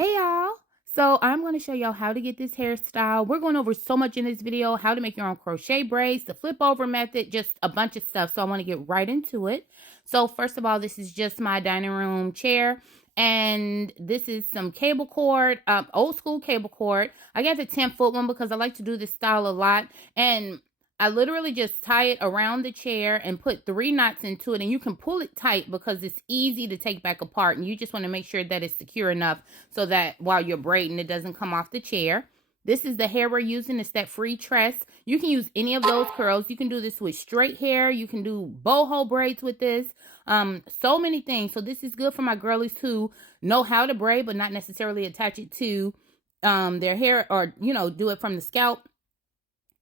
Hey y'all! So I'm going to show y'all how to get this hairstyle. We're going over so much in this video, how to make your own crochet braids, the flip over method, just a bunch of stuff. So I want to get right into it. So first of all, this is just my dining room chair. And this is some cable cord, old school cable cord. I got the 10-foot one because I like to do this style a lot. And I literally just tie it around the chair and put 3 knots into it, and you can pull it tight because it's easy to take back apart, and you just want to make sure that it's secure enough so that while you're braiding, it doesn't come off the chair. This is the hair we're using. It's that free tress. You can use any of those curls. You can do this with straight hair. You can do boho braids with this. So many things. So this is good for my girlies who know how to braid but not necessarily attach it to their hair, or, you know, do it from the scalp.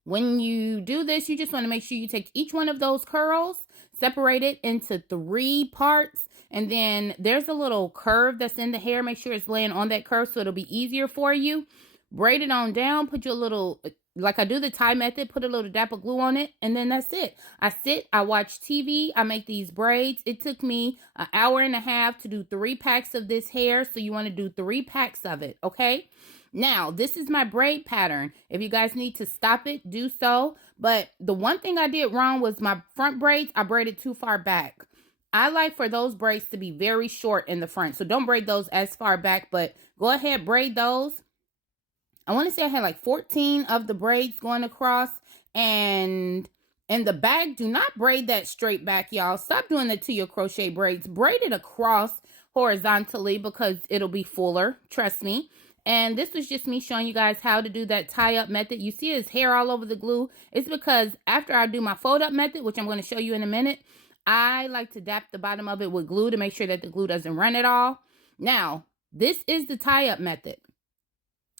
When you do this, you just want to make sure you take each one of those curls, separate it into 3 parts, and then there's a little curve that's in the hair. Make sure it's laying on that curve so it'll be easier for you. Braid it on down, put your little, like I do the tie method, put a little dap of glue on it, and then that's it. I sit, I watch TV, I make these braids. It took me an hour and a half to do 3 packs of this hair, so you want to do 3 packs of it, okay? Now, this is my braid pattern. If you guys need to stop it, do so. But the one thing I did wrong was my front braids, I braided too far back. I like for those braids to be very short in the front, so don't braid those as far back, but go ahead, braid those. I want to say I had like 14 of the braids going across, and in the back, do not braid that straight back, y'all. Stop doing that to your crochet braids. Braid it across horizontally because it'll be fuller, trust me. And this was just me showing you guys how to do that tie-up method. You see his hair all over the glue. It's because after I do my fold-up method, which I'm going to show you in a minute, I like to dap the bottom of it with glue to make sure that the glue doesn't run at all. Now, this is the tie-up method.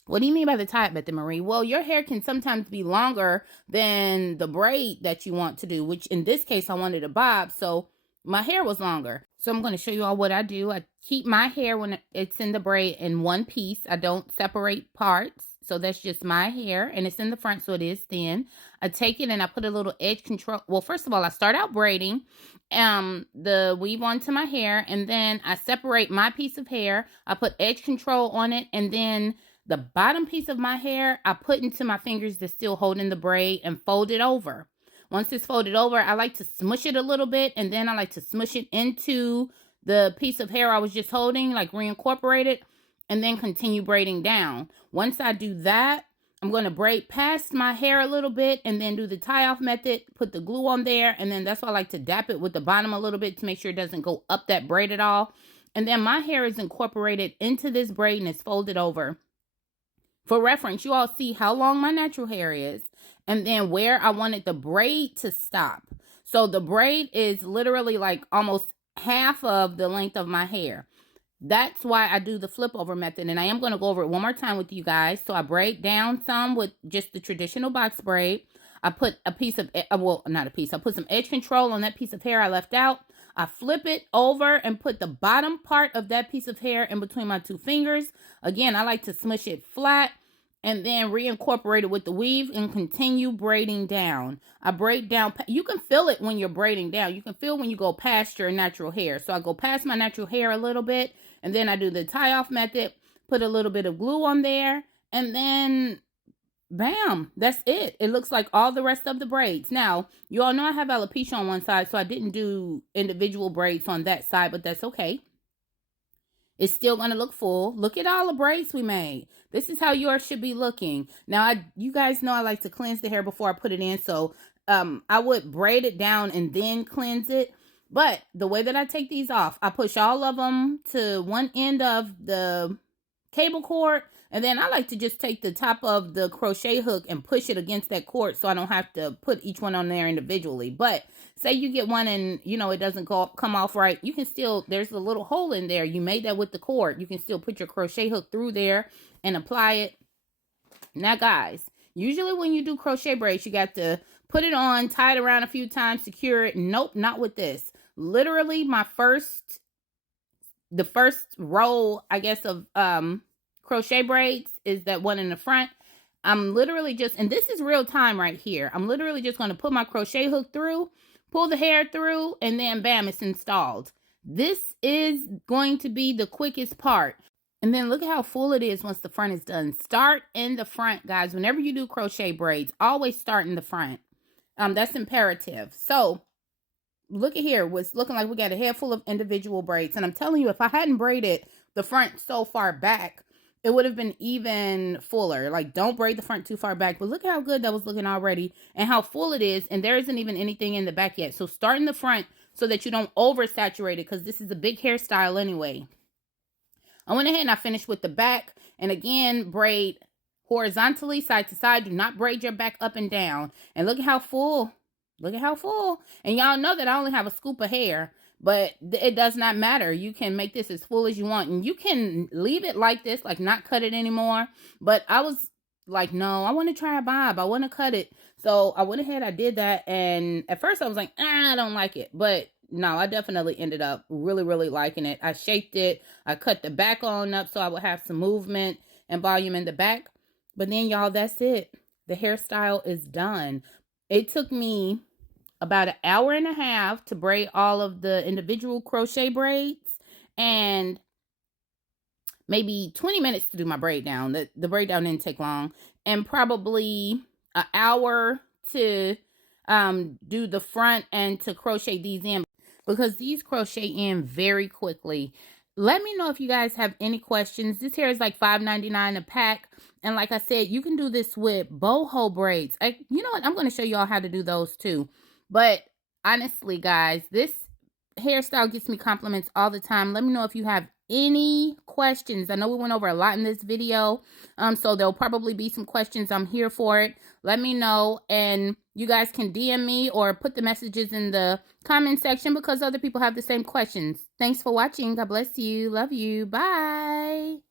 What do you mean by the tie-up method, Marie? Well, your hair can sometimes be longer than the braid that you want to do, which in this case, I wanted a bob, so my hair was longer. So I'm going to show you all what I do. I keep my hair when it's in the braid in one piece. I don't separate parts. So that's just my hair, and it's in the front, so it is thin. I take it and I put a little edge control. Well, first of all, I start out braiding the weave onto my hair, and then I separate my piece of hair. I put edge control on it, and then the bottom piece of my hair, I put into my fingers that's still holding the braid and fold it over. Once it's folded over, I like to smush it a little bit, and then I like to smush it into the piece of hair I was just holding, like reincorporate it, and then continue braiding down. Once I do that, I'm going to braid past my hair a little bit and then do the tie-off method, put the glue on there, and then that's why I like to dap it with the bottom a little bit to make sure it doesn't go up that braid at all. And then my hair is incorporated into this braid and it's folded over. For reference, you all see how long my natural hair is, and then where I wanted the braid to stop. So the braid is literally like almost half of the length of my hair. That's why I do the flip over method, and I am going to go over it one more time with you guys. So I braid down some with just the traditional box braid. I put a piece of, well, not a piece, I put some edge control on that piece of hair I left out. I flip it over and put the bottom part of that piece of hair in between my 2 fingers. Again, I like to smush it flat and then reincorporate it with the weave and continue braiding down. I braid down. You can feel it when you're braiding down. You can feel when you go past your natural hair. So I go past my natural hair a little bit, and then I do the tie-off method, put a little bit of glue on there, and then bam, that's it. It looks like all the rest of the braids. Now, you all know I have alopecia on one side, so I didn't do individual braids on that side, but that's okay. It's still going to look full. Look at all the braids we made. This is how yours should be looking. Now, you guys know I like to cleanse the hair before I put it in, so I would braid it down and then cleanse it. But the way that I take these off, I push all of them to one end of the cable cord, and then I like to just take the top of the crochet hook and push it against that cord so I don't have to put each one on there individually. But say you get one and, you know, it doesn't come off right, you can still, there's a little hole in there. You made that with the cord. You can still put your crochet hook through there and apply it. Now, guys, usually when you do crochet braids, you got to put it on, tie it around a few times, secure it. Nope, not with this. Literally, the first row, I guess, of crochet braids is that one in the front. I'm literally just, and this is real time right here, I'm literally just going to put my crochet hook through, pull the hair through, and then bam, it's installed. This is going to be the quickest part. And then look at how full it is once the front is done. Start in the front, guys. Whenever you do crochet braids, always start in the front. That's imperative. So look at here. It's looking like we got a head full of individual braids. And I'm telling you, if I hadn't braided the front so far back, it would have been even fuller. Like, don't braid the front too far back. But look at how good that was looking already and how full it is. And there isn't even anything in the back yet. So start in the front so that you don't oversaturate it, because this is a big hairstyle anyway. I went ahead and I finished with the back. And again, braid horizontally, side to side. Do not braid your back up and down. And look at how full. Look at how full. And y'all know that I only have a scoop of hair, but it does not matter. You can make this as full as you want. And you can leave it like this, like not cut it anymore. But I was like, no, I want to try a bob. I want to cut it. So I went ahead, I did that. And at first I was like, I don't like it. But no, I definitely ended up really, really liking it. I shaped it. I cut the back on up so I would have some movement and volume in the back. But then, y'all, that's it. The hairstyle is done. It took me about an hour and a half to braid all of the individual crochet braids, and maybe 20 minutes to do my braid down. The braid down didn't take long, and probably an hour to do the front and to crochet these in, because these crochet in very quickly. Let me know if you guys have any questions. This hair is like $5.99 a pack. And like I said, you can do this with boho braids. You know what? I'm going to show you all how to do those too. But honestly, guys, this hairstyle gets me compliments all the time. Let me know if you have any questions. I know we went over a lot in this video, so there'll probably be some questions. I'm here for it. Let me know, and you guys can DM me or put the messages in the comment section, because other people have the same questions. Thanks for watching. God bless you. Love you. Bye.